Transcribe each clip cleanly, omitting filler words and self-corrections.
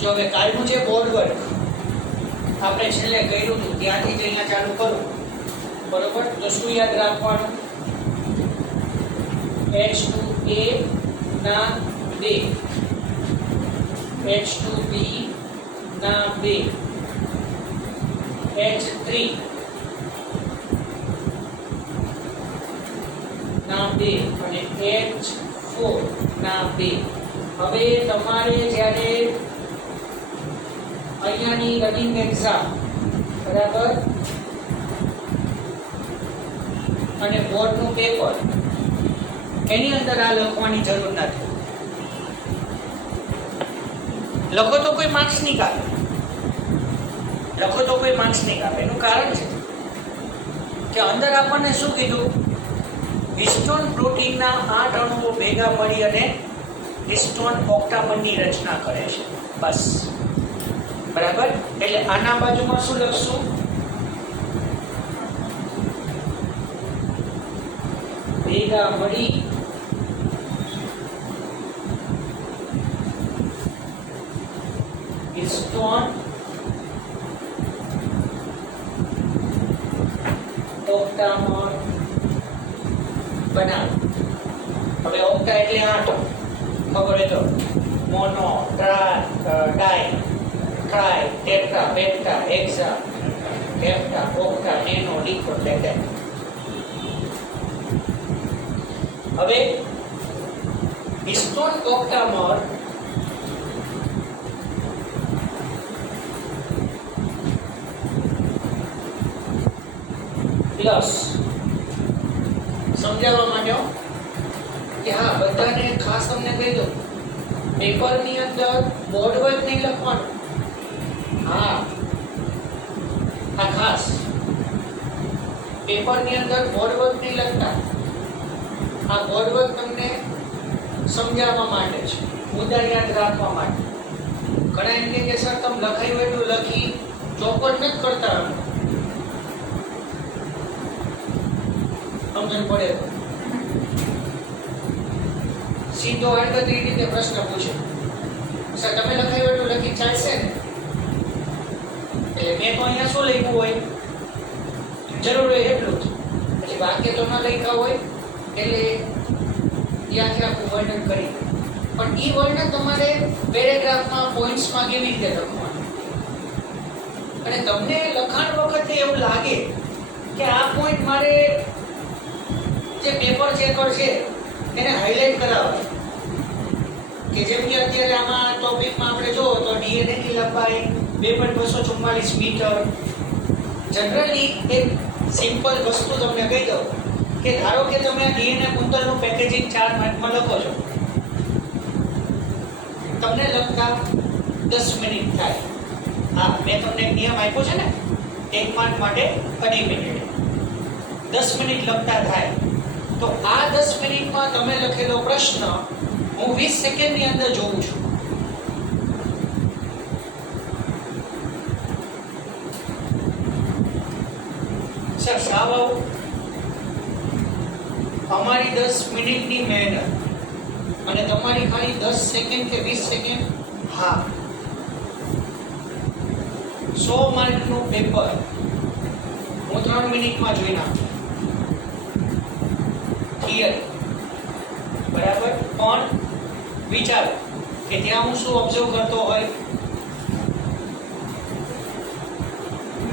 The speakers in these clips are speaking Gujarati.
જો હવે કાલનું જે બોર્ડ વર્ક આપણે છેલ્લે કર્યું હતું ત્યાંથી જ અહીંયા ચાલુ કરું, બરોબર? તો શું યાદ રાખવાનું? H2A ના 2, H2B ના 2, H3 ના 2 અને H4 ના 2. હવે તમારે જ્યારે અહીંયાની રનિંગ એક્ઝામ, બરાબર, અને બોર્ડનું પેપર, એની અંદર આ લખવાની જરૂર નથી. લખો તો કોઈ માર્ક્સ નહીં કાપે, લખો તો કોઈ માર્ક્સ નહીં કાપે. એનું કારણ છે કે અંદર આપણને શું કીધું? હિસ્ટોન પ્રોટીનના 8 અણુઓ ભેગા મળી અને હિસ્ટોન ઓક્ટામરની રચના કરે છે. બસ, બરાબર. એટલે આના બાજુમાં શું લખશું? ભેગા મળી હિસ્ટોન ઓક્ટામર બનાવે. હવે ઓક્ટા એટલે 8, ખબર હોય તો મોનો, ડાય, try, tetra, પેન્ટા, Hexa, હેપ્ટા, octa, nano, ડીકો, tetra. હવે હિસ્ટોન ઓક્ટામર પ્લસ સમજાવવા માંડ્યો કે હા, બધાને ખાસ તમને કહી દઉં, પેપરની અંદર બોર્ડ વર્ક નહીં લખવાનું. હા, આ ખાસ પેપરની અંદર બોર્ડ વર્ક નહીં લખતા. આ બોર્ડ વર્ક તમને સમજાવવા માટે છે, મુદ્દા યાદ રાખવા માટે. ઘણા એમ કે સર તમે લખાયું એટલું લખી ચોપડ નથી કરતા, સમજણ પડે તો સીધો આડકતરી રીતે પ્રશ્ન પૂછે, સર તમે લખાયું એટલું લખી ચાલશે ને? એટલે મેં તો અહીંયા શું લખ્યું હોય, જરૂર હોય એટલું જ, પછી વાક્ય તો ન લખ્યા હોય એટલે ત્યાંથી આખું વર્ણન કરી. પણ એ વર્ણન તમારે પેરેગ્રાફમાં, પોઈન્ટ્સમાં કેવી રીતે લખવાનું? અને તમને લખાણ વખતે એવું લાગે કે આ પોઈન્ટ મારે જે પેપર ચેકર છે એને હાઇલાઇટ કરાવે. કે જેમ કે અત્યારે આમાં ટોપિકમાં આપણે જો તો ડીએનએ ની લંબાઈ 2.244 મીટર. જનરલી એક સિમ્પલ વસ્તુ તમને કહી દઉં કે ધારો કે તમે ડીએનએ કુંતલનું પેકેજિંગ 4 માર્કમાં લખો છો, તમને લખતા 10 મિનિટ થાય. હા, મેં તમને એક નિયમ આપ્યો છે ને, 1 માર્ક માટે અનલિમિટેડ 10 મિનિટ લખતા થાય. તો આ 10 મિનિટમાં તમે લખેલો પ્રશ્ન હું 20 સેકન્ડની અંદર જોઉં છું. સર સાવ અમારી 10 મિનિટની મહેનત અને તમારી ખાલી 10 સેકન્ડ કે 20 સેકન્ડ. હા, 100 માર્કનું પેપર હું 3 મિનિટમાં જોઈ નાખું. બરાબર. પણ વિચારો કે ત્યાં હું શું ઓબ્ઝર્વ કરતો હોય?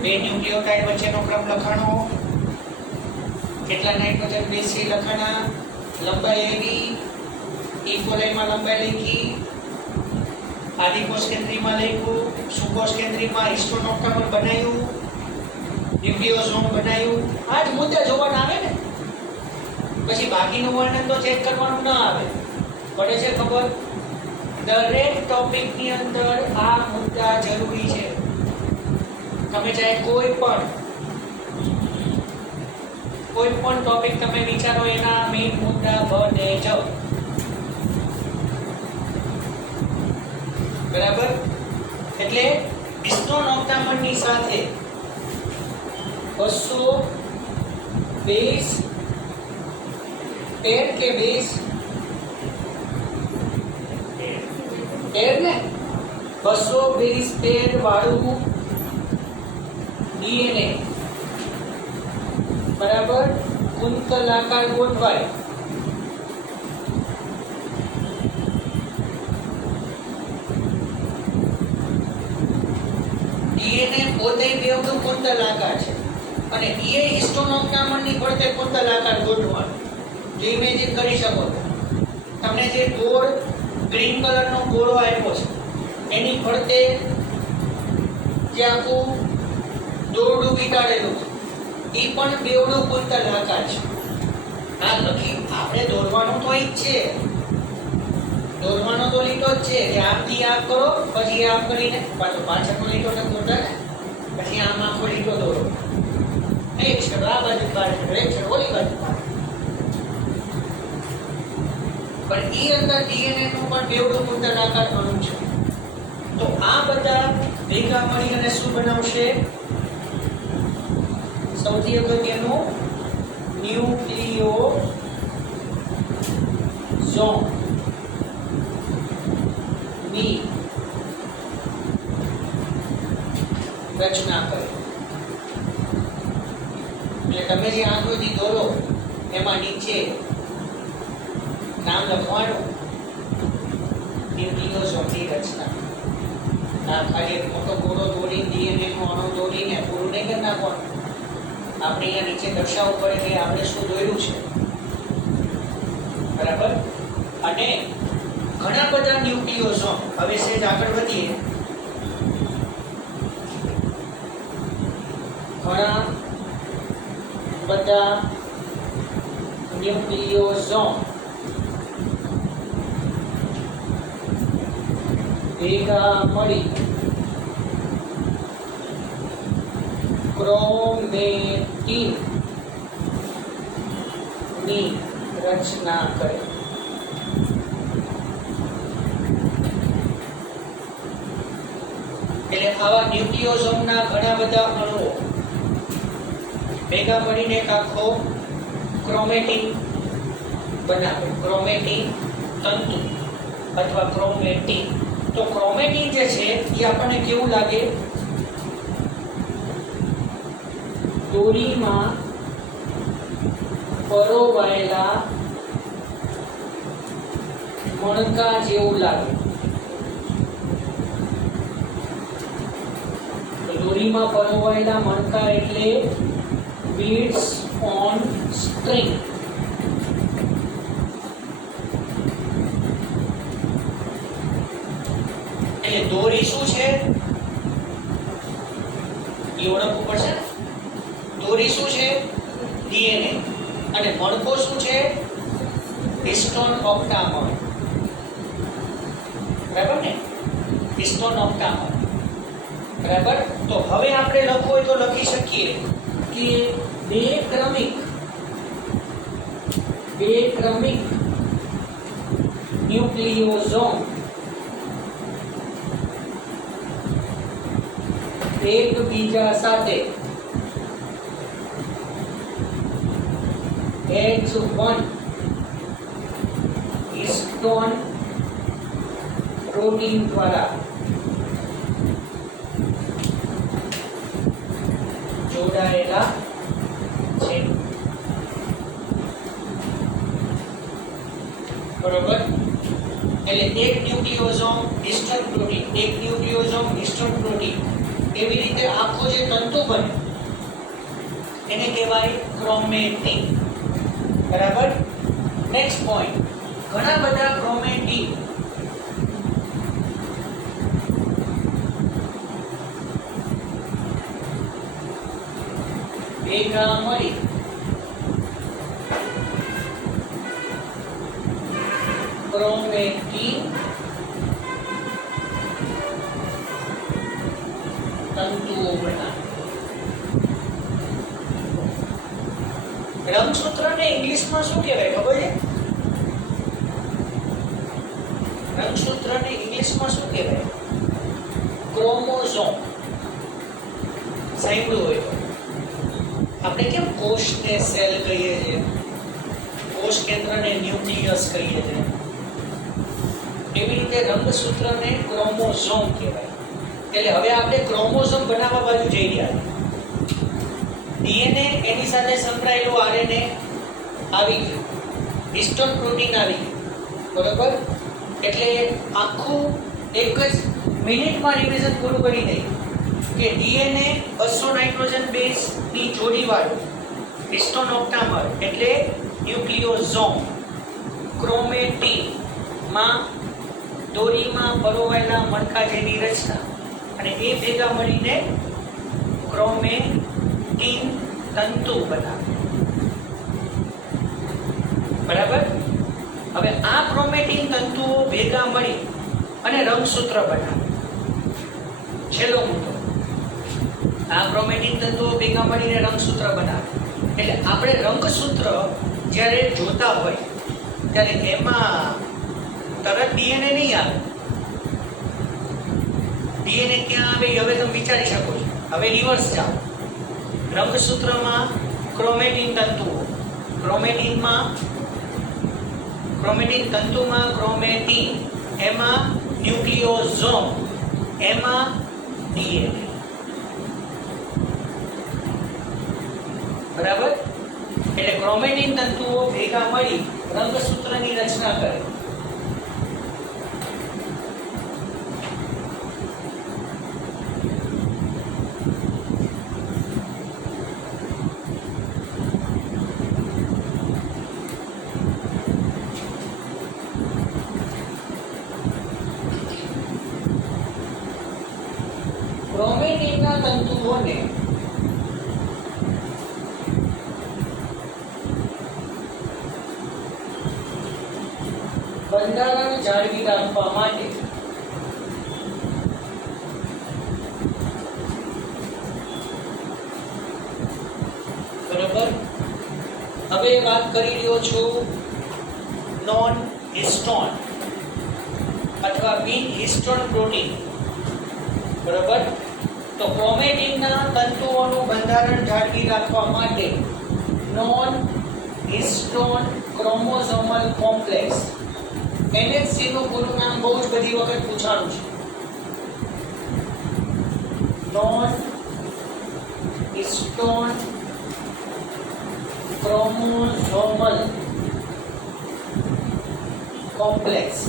બે ન્યુક્લિયોટાઇડ વચ્ચેનો ક્રમ લખાણો, કેટલા નાઇટ્રોજન બેઝ છે લખાણા, લંબાઈ એની, ઇકોલાઇનમાં લંબાઈ લખી, આદિકોષ કેન્દ્રીમાં લખ્યું, સુકોષ કેન્દ્રીમાં હિસ્ટોન ઓક્ટામર બનાવ્યું, ન્યુક્લિયોસોમ બનાવ્યું. આ જ મુદ્દા જોવાના આવે ને. પછી બાકીનું વર્ણન તો ચેક કરવાનું ના આવે. પડે છે ખબર? દરેક ટોપિકની અંદર આ મુદ્દા જરૂરી છે. તમે ચાહે કોઈ પણ ટોપિક તમે વિચારો, એના મેઇન મુદ્દા બને જાઓ. બરાબર. એટલે હિસ્ટોન ઓક્ટામરની સાથે 220 पेड़ के बेस पेड़ ने 200 બેઝ પેર વાળું ડીએનએ બરાબર કુંતલાકાર ગોઠવાય. ડીએનએ પોતે બેવડું કુંતલાકાર છે અને એ હિસ્ટોનોમ નામની ફરતે કુંતલાકાર ગોઠવવાનું. જે ઇમેજિન કરી શકો છો, તમને જે ગોળ ગ્રીન કલરનો ગોળો આપ્યો છે એની ફરતે જે આખું દોરડું વીંટાળેલું છે એ પણ બેવડું કુંતલાકાર છે. આ લખી આપણે દોરવાનું તો ઈ જ છે, દોરવાનો તો લીટો જ છે કે આમથી આમ કરો પછી આમ કરીને પાછળનો લીટો નથી દોરતા ને, પછી આમ આખો લીટો દોરો, એક છે આ બાજુ પાડે, એક છે ઓલી બાજુ પાડે. પણ ઈ અંદર ડીએનએ નું પણ બેવડું કુંતલાકાર અણુ છે. તો આ બધા ભેગા મળીને શું બનાવશે? સૌથી અગત્યનું ન્યુક્લિયોઝોમ ની રચના કરે. એટલે તમે જે આકૃતિ દોરો એમાં નીચે નામ લખવાનું ન્યુક્લિયોઝોમની રચના. આ ખાલી એક મોટો ગોળો દોરીને ડીએનએ નો અણુ દોરીને પૂરું નહીં કરી નાખવાનું. આપણે અહીંયા નીચે દર્શાવવું પડે કે આપણે શું દોર્યું છે, બરાબર. અને ઘણા બધા ન્યુક્લિયોઝોમ, હવે સેજ આગળ વધીએ, ઘણા બધા ન્યુક્લિયોઝોમ ભેગા મળી ક્રોમેટીન ની રચના કરે. એટલે આવા ન્યુક્લિયોઝોમના ઘણા બધા અણુઓ ભેગા મળીને એક આખો ક્રોમેટીન બનાવે. ક્રોમેટીન તંતુ અથવા ક્રોમેટીન. તો ક્રોમેટીન જે છે એ આપણને કેવું લાગે? દોરીમાં પરોવાયેલા મણકા જેવું લાગે. દોરીમાં પરોવાયેલા મણકા એટલે બીડ્સ ઓન સ્ટ્રિંગ. એટલે દોરી શું છે એ ઓળખવું પડશે. દોરી શું છે? ડીએનએ. અને મણકો શું છે? હિસ્ટોન ઓક્ટામર. બરાબર ને? હિસ્ટોન ઓક્ટામર. બરાબર. તો હવે આપણે લખવું હોય તો લખી શકીએ કે બે ક્રમિક ન્યુક્લિયોઝોમ એકબીજા સાથે H1 હિસ્ટોન પ્રોટીન દ્વારા જોડાયેલા છે. બરોબર. એટલે એક ન્યુક્લિયોઝોમ હિસ્ટોન પ્રોટીન, એક ન્યુક્લિયોઝોમ હિસ્ટોન પ્રોટીન, એવી રીતે આખો જે તંતુ બને એને કહેવાય ક્રોમેટીન. બરાબર. નેક્સ્ટ પોઈન્ટ, ઘણા બધા ક્રોમેટીન ભેગા મળી ક્રોમેટીન તંતુઓ બનાવે. રંગસૂત્રને ઇંગ્લિશમાં શું કહેવાય ખબર છે? રંગસૂત્રને ઇંગ્લિશમાં શું કહેવાય? ક્રોમોઝોમ. સાંભળ્યું હોય તો. આપણે કેમ કોષને સેલ કહીએ છીએ, કોષ કેન્દ્રને ન્યુક્લિયસ કહીએ છીએ, એવી રીતે રંગસૂત્રને ક્રોમોઝોમ કહેવાય. એટલે હવે આપણે ક્રોમોઝોમ બનાવવા બાજુ જઈ રહ્યા છીએ. ડીએનએ એની સાથે સંકળાયેલું આરએનએ આવી ગયું, હિસ્ટોન પ્રોટીન આવી ગયું, બરોબર. એટલે આખું એક જ મિનિટમાં રિવિઝન પૂરું કરી દઈએ કે ડીએનએ 200 નાઇટ્રોજન બેઝની જોડીવાળું હિસ્ટોન ઓક્ટામર એટલે ન્યુક્લિયોઝોમ, ક્રોમેટીનમાં દોરીમાં પરોવાયેલા મણકા જેવી રચના, અને એ ભેગા મળીને ક્રોમેટીન તંતુ બનાવે. બરાબર. હવે આ ક્રોમેટીન તંતુઓ ભેગા મળી અને રંગસૂત્ર બનાવે. છેલ્લો મુદ્દો, આ ક્રોમેટીન તંતુઓ ભેગા મળીને રંગસૂત્ર બનાવે. એટલે આપણે રંગસૂત્ર જ્યારે જોતા હોય ત્યારે એમાં તરત ડીએનએ નહીં આવે. ડીએનએ ક્યાં આવે હવે તમે વિચારી શકો છો. હવે રિવર્સ જાઓ. રંગસૂત્રમાં ક્રોમેટીન તંતુઓ, ક્રોમેટીન તંતુમાં ક્રોમેટીન, એમાં ન્યુક્લિયોઝોમ, એમાં ડીએનએ. બરાબર. એટલે ક્રોમેટીન તંતુઓ ભેગા મળી રંગસૂત્રની રચના કરે. ક્રોમેટીનના તંતુઓને બંધારણ જાળવી રાખવા માટે બરોબર. હવે વાત કરી રહ્યો છું નોન હિસ્ટોન અથવા બિન હિસ્ટોન પ્રોટીન. બરોબર. તો ક્રોમેટીનના તંતુઓનું બંધારણ જાળવી રાખવા માટે non histone chromosomal complex, NHC નું પૂરું નામ બહુ જ બધી વખત પૂછાણું છે. Non histone chromosomal complex.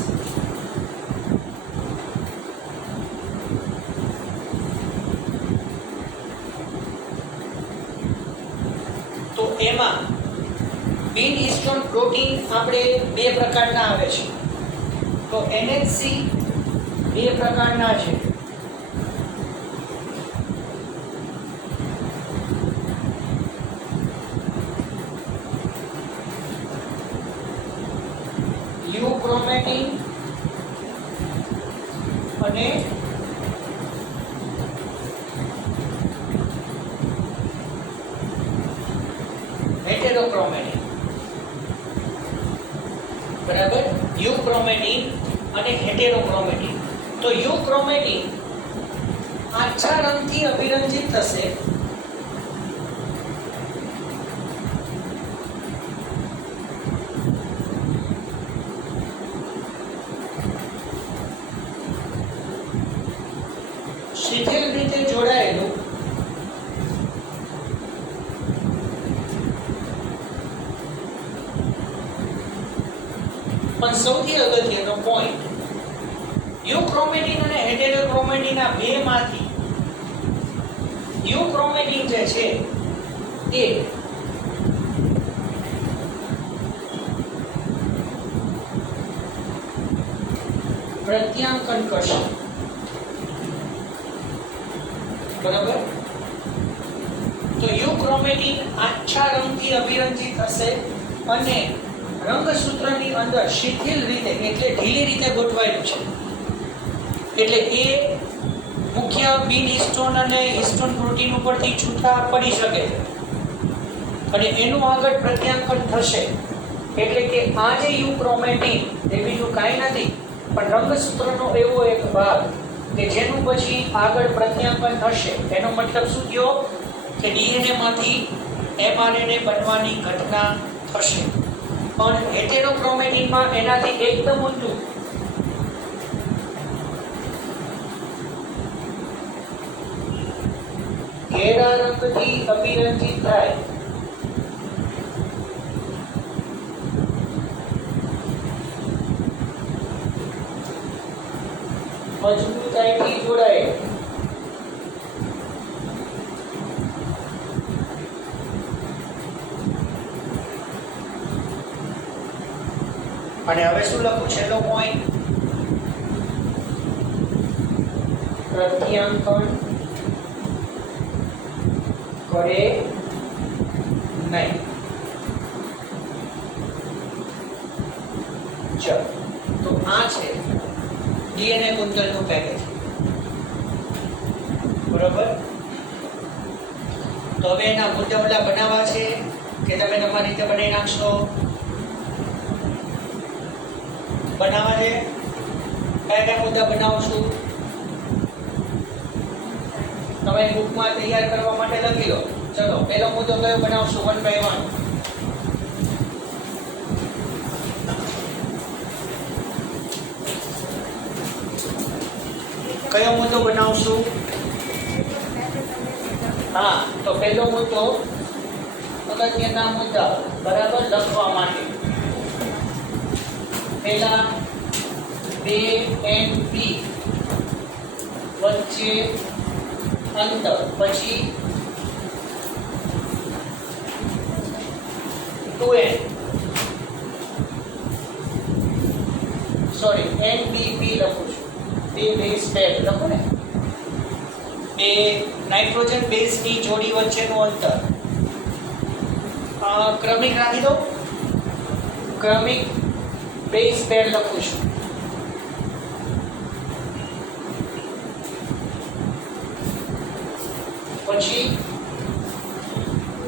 તો એમાં બિન હિસ્ટોન પ્રોટીન આપણે બે પ્રકારના આવે છે. તો NHC બે પ્રકારના છે. યુક્રોમેટીન અને હેટેરોક્રોમેટીન. બરાબર. યુક્રોમેટીન અને હેટેરોક્રોમેટીન. તો યુક્રોમેટીન આછા રંગથી અભિરંજિત થશે શિથિલ રીતે જોડાયેલું પણ સૌથી અગત્યનો પોઈન્ટ, યુક્રોમેટીન અને હેટેરોક્રોમેટીન આ બે માંથી યુક્રોમેટીન જે છે એ પ્રત્યાંકન કરશે. બરાબર. તો યુક્રોમેટીન આછા રંગથી અભિરંજિત હશે અને રંગસૂત્રની અંદર શિથિલ રીતે એટલે ઢીલી રીતે ગોઠવાયેલું છે. એટલે એ મુખ્ય બિન હિસ્ટોન અને હિસ્ટોન પ્રોટીન ઉપરથી છૂટા પડી શકે છે અને એનું આગળ પ્રત્યાંકન થશે. એટલે કે આ જે યુક્રોમેટીન એ બીજું કાંઈ નથી પણ રંગસૂત્રનો એવો એક ભાગ કે જેનું પછી આગળ પ્રત્યાંકન થશે. એનો મતલબ શું થયો કે ડીએનએ માંથી એમઆરએનએ બનવાની ઘટના થશે. પણ હેટેરોક્રોમેટીનમાં એનાથી એકદમ ઊંધું. ઘેરા રંગથી અભિરંજિત થાય મજબૂતાઈથી જોડાય અને હવે શું લખું છેલ્લો પોઈન્ટ પ્રત્યાંકન કરે નહીં. ચલો તો આ છે ડીએનએ કુંતલનું પેકેજ. બરોબર. તો હવે એના મુદ્દા બનાવવા છે કે તમે તમારી રીતે બનાવી નાખશો? બનાવવા છે. કયા કયા મુદ્દા બનાવશું તમે બુકમાં તૈયાર કરવા માટે લખી લો. ચલો પહેલો મુદ્દો કયો બનાવશું? 1 by 1. કયો મુદ્દો બનાવશું? હા, તો પહેલો મુદ્દો અગત્યના મુદ્દા બરાબર લખવા માટે પહેલા 2 and B વચ્ચે અંતર, પછી 2n સોરી NBP લખું છું. બે બેઝ પેર લખો ને, બે નાઇટ્રોજન બેઝની જોડી વચ્ચેનું અંતર ક્રમિક રાખી દો. ક્રમિક બેઝ પેર લખું છું. પછી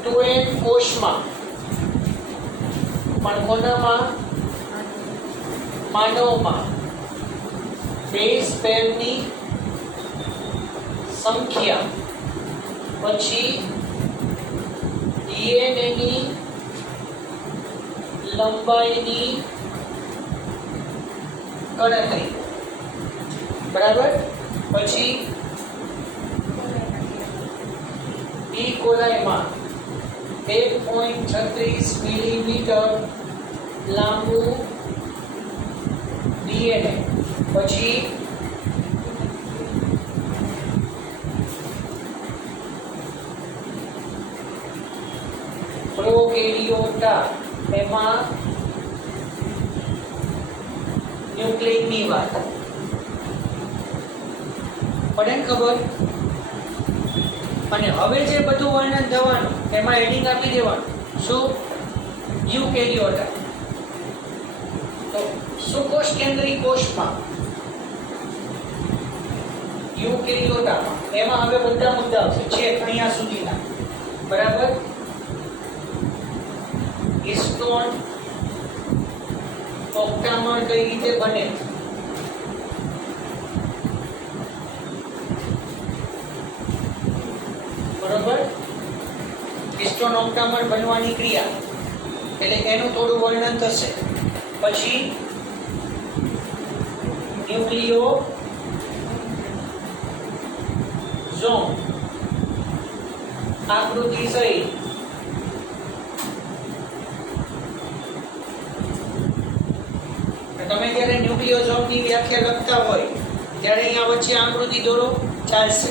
2n કોષમાં પણ કોનામાં? માનવમાં બેઝ પેરની સંખ્યા, પછી DNA ની લંબાઈની ગણતરી બરાબર. પછી ઈ કોલાઈમાં 1.36 મિલીમીટર લાંબુ DNA, પછી પ્રોકેરિયોટા એમાં ન્યુક્લિયસની વાત પડે ને ખબર. અને હવે જે બધું વર્ણન થવાનું એમાં હેડિંગ આપી દેવાનું શું? યુકેરિયોટા. તો સુકોષ કેન્દ્રી કોષમાં યુકેરિયોટામાં એમાં હવે બધા મુદ્દા આવશે છે અહીંયા સુધીના બરાબર. હિસ્ટોન ઓક્ટામર કઈ રીતે બને, બરોબર. હિસ્ટોન ઓક્ટામર બનવાની ક્રિયા એટલે એનું થોડું વર્ણન થશે. પછી ન્યુક્લિયો ઝોમ આકૃતિ સહિત તમે જ્યારે ન્યુક્લિયોઝોમની વ્યાખ્યા લખતા હોય ત્યારે અહીંયા વચ્ચે આકૃતિ દોરો, ચાલશે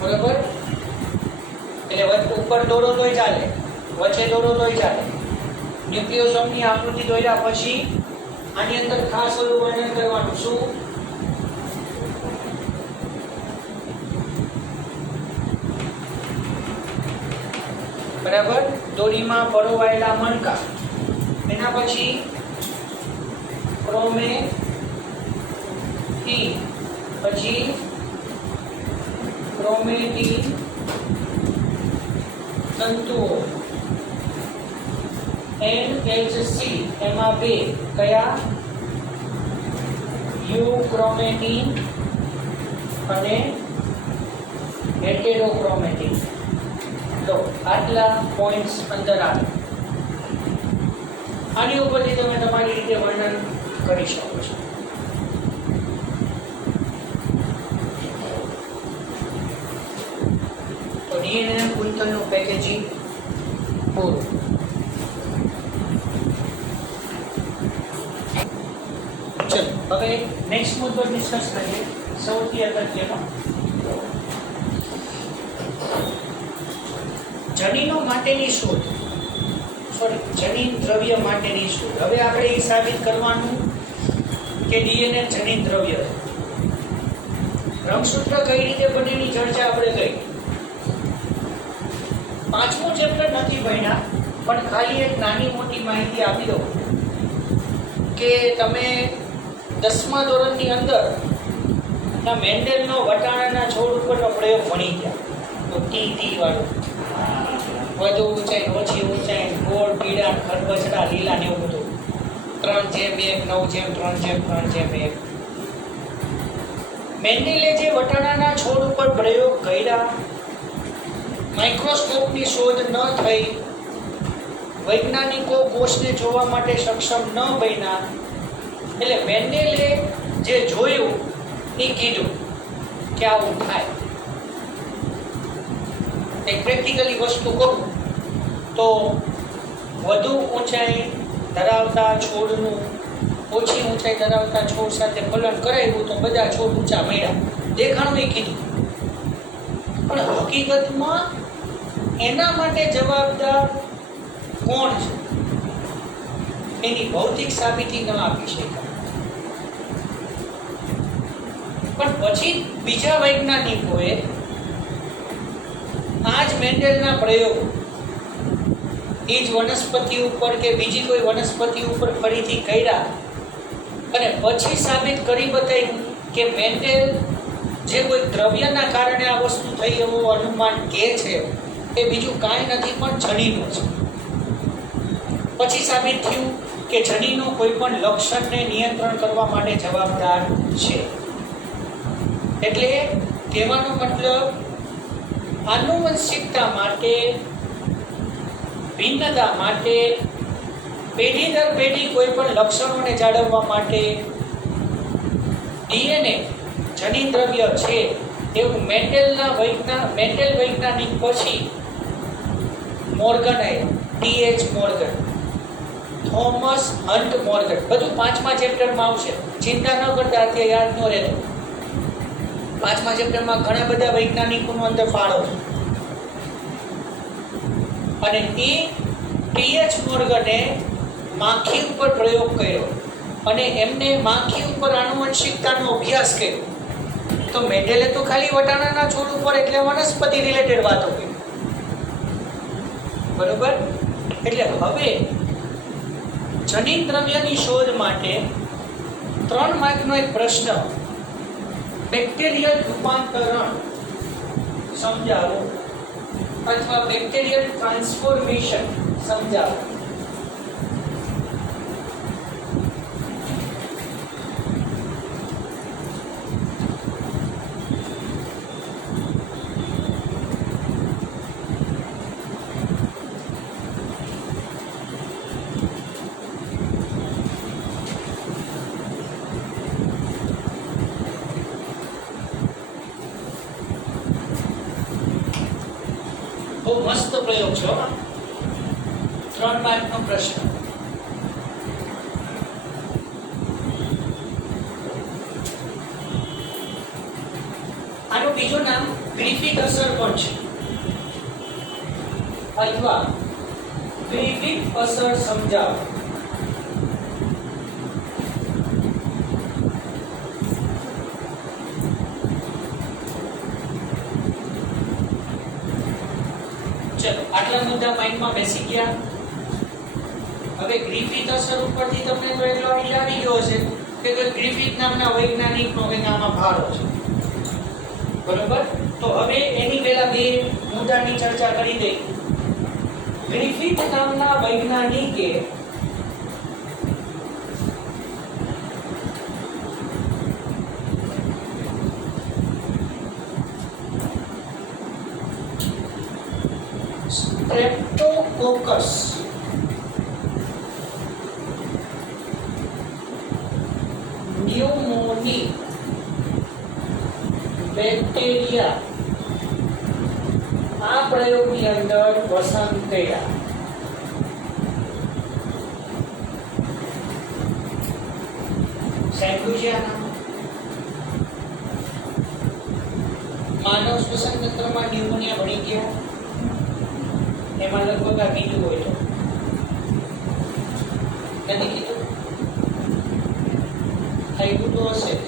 બરોબર. એટલે ઉપર દોરો તોય ચાલે, વચ્ચે દોરો તોય ચાલે. ન્યુક્લિયોઝોમની આકૃતિ દોર્યા પછી આની અંદર ખાસ ઓલું વર્ણન કરવાનું શું? બરાબર. દોરીમાં પરોવાયેલા મણકા, એના પછી ક્રોમેટીન, પછી ક્રોમેટીન તંતુઓ NHC એમાં બે કયા? યુક્રોમેટીન અને હેટેરોક્રોમેટીન. તો આટલા પોઈન્ટ્સ અંદર આવે. આની ઉપરથી તમે તમારી રીતે વર્ણન કરી શકો છો. ડીએનએ કુંતલનું પેકેજિંગ પૂરું. ચલો હવે નેક્સ્ટ મુદ્દો ડિસ્કસ કરીએ. સૌથી અગત્યનો જનીનો માટેની શોધ, જનીન દ્રવ્ય માટેની શોધ. હવે આપણે એ સાબિત કરવાનું કે ડીએનએ જનીન દ્રવ્ય છે. રંગસૂત્ર કઈ રીતે બનેની ચર્ચા આપણે કરી. પાંચમું ચેપ્ટર નથી ભણ્યા, પણ ખાલી એક નાની મોટી માહિતી આપી દઉં કે તમે 10મા ધોરણની અંદર મેન્ડેલનો વટાણાના છોડ ઉપરનો પ્રયોગ ભણી ગયા. તો ટી વાળો વધુ ઊંચાઈ ઓછી ઊંચાઈ ગોળ પીળા ખરબચડા લીલા ને એવું બધું 3:1 9:3:3:3:1. મેન્ડેલે જે વટાણાના છોડ ઉપર પ્રયોગ કર્યા, માઇક્રોસ્કોપની શોધ ન થઈ, વૈજ્ઞાનિકો કોષને જોવા માટે સક્ષમ ન બન્યા, એટલે મેન્ડેલે જે જોયું એ કીધું કે આવું થાય. એક પ્રેક્ટિકલી વસ્તુ કરું તો વધુ ઊંચાઈ ધરાવતા છોડનું ઓછી ઊંચાઈ ધરાવતા છોડ સાથે ફલન કરાવ્યું તો બધા છોડ ઊંચા મળ્યા. દેખાણું એ કીધું, પણ હકીકતમાં એના માટે જવાબદાર કોણ છે એની ભૌતિક સાબિતી ન આપી શકાય. પણ પછી બીજા વૈજ્ઞાનિકોએ આ જ મેન્ડેલના પ્રયોગો એ જ વનસ્પતિ ઉપર કે બીજી કોઈ વનસ્પતિ ઉપર ફરીથી કર્યા અને પછી સાબિત કરી બતાવ્યું કે મેન્ડેલ જે કોઈ દ્રવ્યના કારણે આ વસ્તુ થઈ એવું અનુમાન કે છે એ બીજું કાંઈ નથી પણ જનીનો છે. પછી સાબિત થયું કે જનીનો કોઈ પણ લક્ષણને નિયંત્રણ કરવા માટે જવાબદાર છે. એટલે કહેવાનો મતલબ આનુવંશિકતા માટે, ભિન્નતા માટે, પેઢી દર પેઢી કોઈ પણ લક્ષણોને જાળવવા માટે ડીએનએ જનીન દ્રવ્ય છે એવું મેન્ડેલ વૈજ્ઞાનિક પછી Morgan, TH Morgan, Thomas hunt Morgan, બધું 5મા ચેપ્ટરમાં આવશે. ચિંતા ન કરતા, અત્યારે યાદ ન રહેતો. 5મા ચેપ્ટરમાં ઘણા બધા વૈજ્ઞાનિકોનો અંદર ફાળો છે. અને એ ટીએચ મોર્ગને માખી ઉપર પ્રયોગ કર્યો અને એમને માખી ઉપર આનુવંશિકતાનો અભ્યાસ કર્યો. તો મેન્ડેલે તો ખાલી વટાણાના છોડ ઉપર એટલે વનસ્પતિ રિલેટેડ વાતો કરી, બરોબર. એટલે હવે જનીન દ્રવ્યની શોધ માટે 3 માર્કનો એક પ્રશ્ન, બેક્ટેરિયલ રૂપાંતરણ સમજાવો અથવા બેક્ટેરિયલ ટ્રાન્સફોર્મેશન સમજાવો. બહુ મસ્ત પ્રયોગ છે. 3 માર્કનો પ્રશ્ન. આનું બીજું નામ ગ્રિફિથ અસર પણ છે અથવા ગ્રિફિથ અસર સમજાવો. ચલો, આટલા મુદ્દા માઇન્ડમાં બેસી ગયા. હવે ગ્રિફિથ અસર ઉપરથી તમને તો એટલો આઈડિયા આવી ગયો હશે કે કોઈ ગ્રિફિથ નામના વૈજ્ઞાનિકનો કંઈક આમાં ફાળો છે, બરોબર. તો હવે એની પહેલા 2 મુદ્દાની ચર્ચા કરી દઈ. ગ્રિફિથ નામના વૈજ્ઞાનિકે સ્ટ્રેપ્ટોકોકસ ન્યુમોની બેક્ટેરિયા આ પ્રયોગની અંદર પસંદ કર્યા. સાંભળ્યું છે આના? માનવ શ્વસન તંત્રમાં ન્યુમોનિયા ભણી ગયા, એમાં લગભગ આ કીધું હોય તો નથી કીધું, થયું તો હશે જ.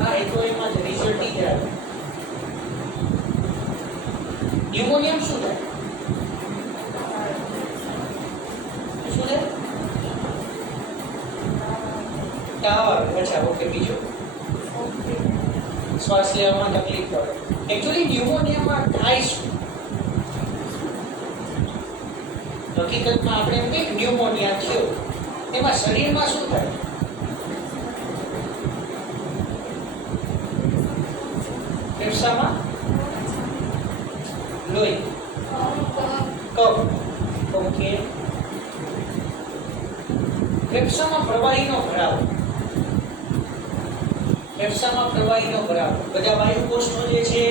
હા, એ તો એમાં જ રિઝલ્ટ ઈ જ આવે. ન્યુમોનિયા શું થાય? શું થાય? તાવ. અચ્છા, ઓકે. બીજું શ્વાસ લેવામાં તકલીફ પડે. એકચ્યુઅલી ન્યુમોનિયામાં થાય શું? હકીકતમાં આપણે એમ કહીએ ન્યુમોનિયા થયો, એમાં શરીરમાં શું થાય? ફેફસામાં લોહી, કફ. ઓકે. ફેફસામાં પ્રવાહીનો ભરાવો. ફેફસામાં પ્રવાહીનો ભરાવો. બધા વાયુકોષો જે છે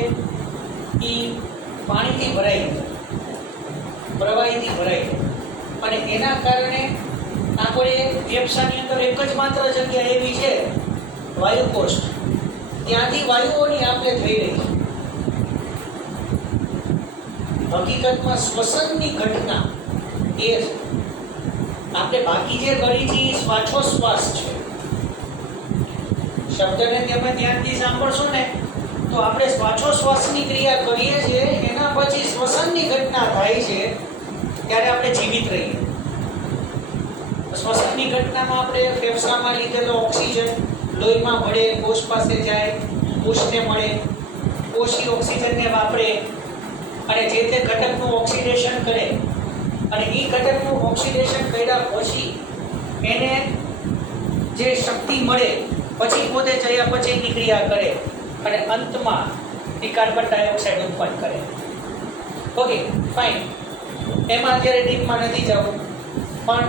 એ પાણીથી ભરાઈ જાય, પ્રવાહીથી ભરાઈ જાય, અને એના કારણે આપણે ફેફસાની અંદર એક જ માત્ર જગ્યા એવી છે, વાયુકોષ, ત્યાંથી વાયુઓની આપણે થઈ રહી છે. હકીકતમાં શ્વસનની ઘટના એ છે. આપણે બાકી જે કરી છે એ શ્વાસોશ્વાસ છે. શબ્દને તમે ધ્યાનથી સાંભળશો ને તો આપણે શ્વાસોશ્વાસની ક્રિયા કરીએ છીએ, એના પછી શ્વસનની ઘટના થાય છે, ત્યારે આપણે જીવિત રહીએ. શ્વસનની ઘટનામાં આપણે ફેફસામાં લીધેલો ઓક્સિજન લોહીમાં ભળે, કોષ પાસે જાય, કોષને મળે, કોષી ઓક્સિજનને વાપરે અને જે તે ઘટકનું ઓક્સિડેશન કરે, અને એ ઘટકનું ઓક્સિડેશન કર્યા પછી એને જે શક્તિ મળે પછી પોતે ચયાપચયની ક્રિયા કરે અને અંતમાં એ કાર્બન ડાયોક્સાઇડ ઉત્પન્ન કરે. Okay, fine. એમાં અત્યારે ડીપમાં નથી જવું, પણ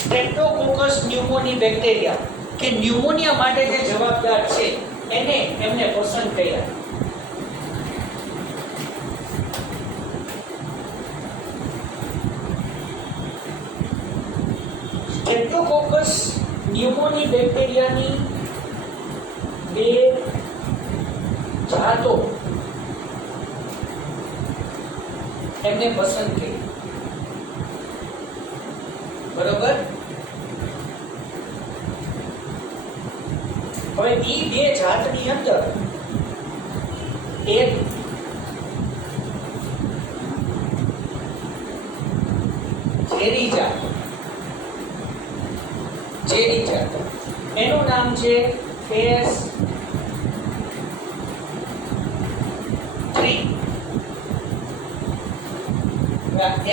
સ્ટ્રેપ્ટોકોકસ ન્યુમોની બેક્ટેરિયા કે ન્યુમોનિયા માટે જે જવાબદાર છે એને એમને પસંદ કર્યા. સ્ટ્રેપ્ટોકોકસ ન્યુમોની બેક્ટેરિયાની બે જાતો એમને પસંદ કરી. બરોબર? હવે ઈ બે જાતની અંદર એક ઝેરી જાત, એનું નામ છે S3.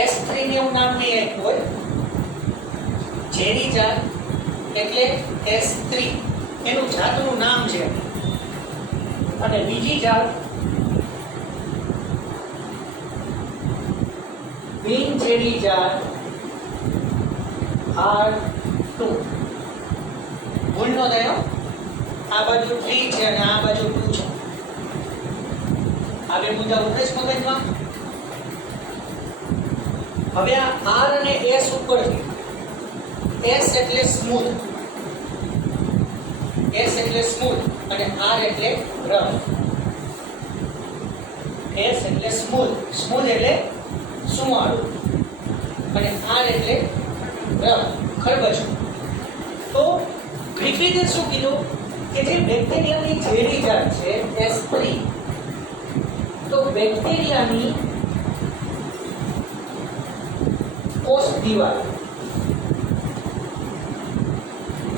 S3 ને એવું નામ નહીં આપ્યું હોય, ઝેરી જાત એટલે S3 એનું જાતનું નામ છે. અને બીજી જાત બિનઝેરી જાત R2. ભૂલ નો થયો, આ બાજુ 3 છે અને આ બાજુ 2 છે. આ બે મુદ્દા ઉતરે છે મગજમાં. હવે આ R અને S ઉપરથી, S એટલે સ્મૂથ, S એટલે સ્મૂથ અને R એટલે રફ. S એટલે સ્મૂથ, સ્મૂથ એટલે સુવાળું, અને R એટલે રફ, ખરબચડું. તો ગ્રિફિથે શું કીધું કે જે બેક્ટેરિયાની ઝેરી જાત છે S3, તો બેક્ટેરિયાની કોષ દિવાલ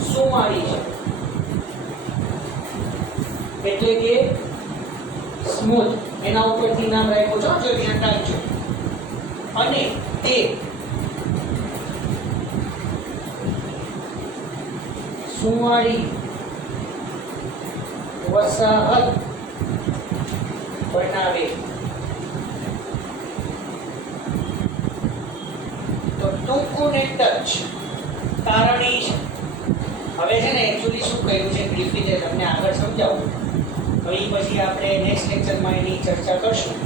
સુવાળી છે, એટલે કે સ્મૂથ. એના ઉપરથી નામ રાખ્યું છે, જો ધ્યાન રાખજો. અને તે સુવાળી વસાહત બનાવે. તો ટૂંકું ને ટચ તારણી છે. હવે છે ને એકચ્યુઅલી શું કહ્યું છે ગ્રિફિથે, તમને આગળ સમજાવું. હવે ઈ પછી આપણે નેક્સ્ટ લેક્ચરમાં એની ચર્ચા કરશું.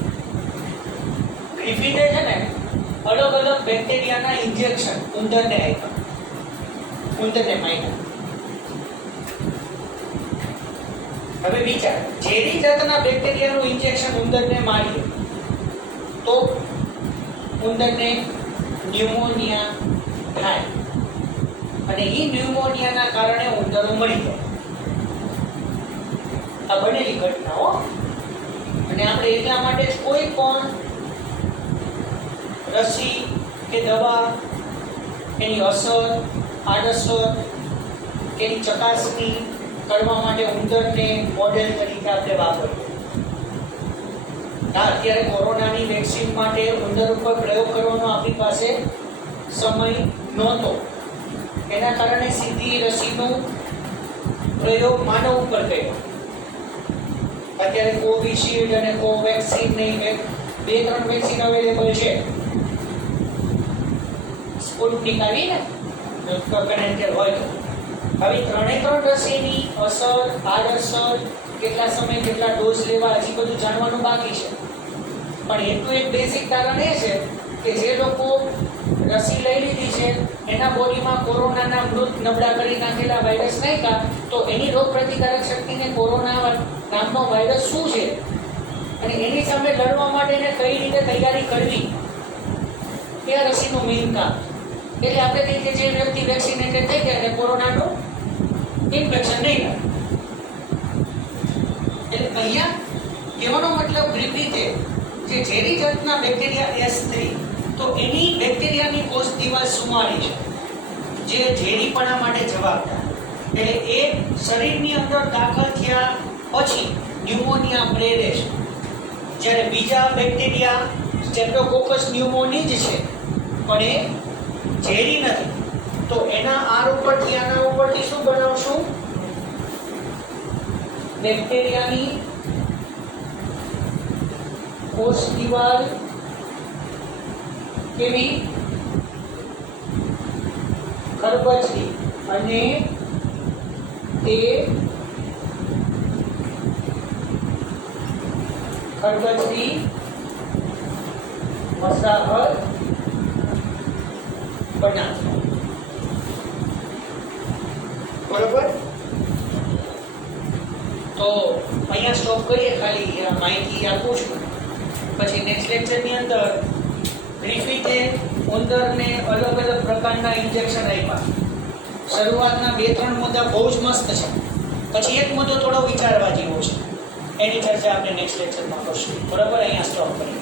ગ્રિફિથે છે ને અલગ અલગ બેક્ટેરિયાના ઇન્જેક્શન ઉંદરને આપ્યા, ઉંદરને માર્યા. હવે વિચાર, ઝેરી જાતના બેક્ટેરિયાનું ઇન્જેક્શન ઉંદરને મારીએ તો ઉંદરને ન્યુમોનિયા થાય અને એ ન્યુમોનિયાના કારણે ઉંદરો મરી જાય. આ બનેલી ઘટનાઓ. અને આપણે એટલા માટે જ કોઈ પણ રસી કે દવા એની અસર, આડઅસર કે એની ચકાસણી કરવા માટે ઉંદરને મોડેલ તરીકે આપણે વાપરીએ. અત્યારે કોરોનાની વેક્સિન માટે ઉંદર ઉપર પ્રયોગ કરવાનો આપણી પાસે સમય નહોતો. એના કારણે સીધી રસીનો પ્રયોગ માનવ ઉપર કર્યો. અત્યારે કોવિશિલ્ડ અને કોવેક્સિન ની 2-3 વેક્સિન અવેલેબલ છે. સ્પુટનિક આવી ને કનેક્ટેડ હોય તો. હવે 3 રસીની અસર, આડઅસર, કેટલા સમય કેટલા ડોઝ લેવા હજી બધું જાણવાનું બાકી છે. પણ એટલું એક બેઝિક કારણ એ છે કે જે લોકો રસી લઈ લીધી છે એના બોડીમાં કોરોનાના મૃત નબળા કરી નાખેલા વાયરસ નાખ્યા તો એની રોગ પ્રતિકારક શક્તિને કોરોના નામનો વાયરસ શું છે અને એની સામે લડવા માટે એને કઈ રીતે તૈયારી કરવી એ આ રસીનું મેઇન કામ. એટલે આપણે કહીએ કે જે વ્યક્તિ વેક્સિનેટેડ થઈ ગયા એને કોરોનાનું ઇન્ફેક્શન નહીં થાય. એટલે અહીંયા કહેવાનો મતલબ ગ્રિફિથે જે ઝેરી જાતના બેક્ટેરિયા S3 તો એની બેક્ટેરિયાની કોષ દિવાલ સુમારી છે જે ઝેરીપણા માટે જવાબદાર. એટલે એ શરીરની અંદર દાખલ થયા પછી ન્યુમોનિયા પ્રેરે છે. જ્યારે બીજા બેક્ટેરિયા સ્ટેપ્ટોકોકસ ન્યુમોની જ છે પણ એ ઝેરી નથી. તો એના આર ઉપરથી આના ઉપરથી શું બનાવશું? બેક્ટેરિયાની કોષ દિવાલ કેવી? ખરબચડી. અને તે ખરબચડી વસાહત બનાવશે. બરોબર? તો અહીંયા સ્ટોપ કરીએ. ખાલી માહિતી આપું છું. પછી નેક્સ્ટ લેક્ચરની અંદર ગ્રિફિથે ઉંદરને અલગ અલગ પ્રકારના ઇન્જેક્શન આપ્યા. શરૂઆતના 2-3 મુદ્દા બહુ જ મસ્ત છે. પછી એક મુદ્દો થોડો વિચારવા જેવો છે. એની ચર્ચા આપણે નેક્સ્ટ લેક્ચરમાં કરશું. બરાબર? અહીંયા સ્ટોપ કરીએ.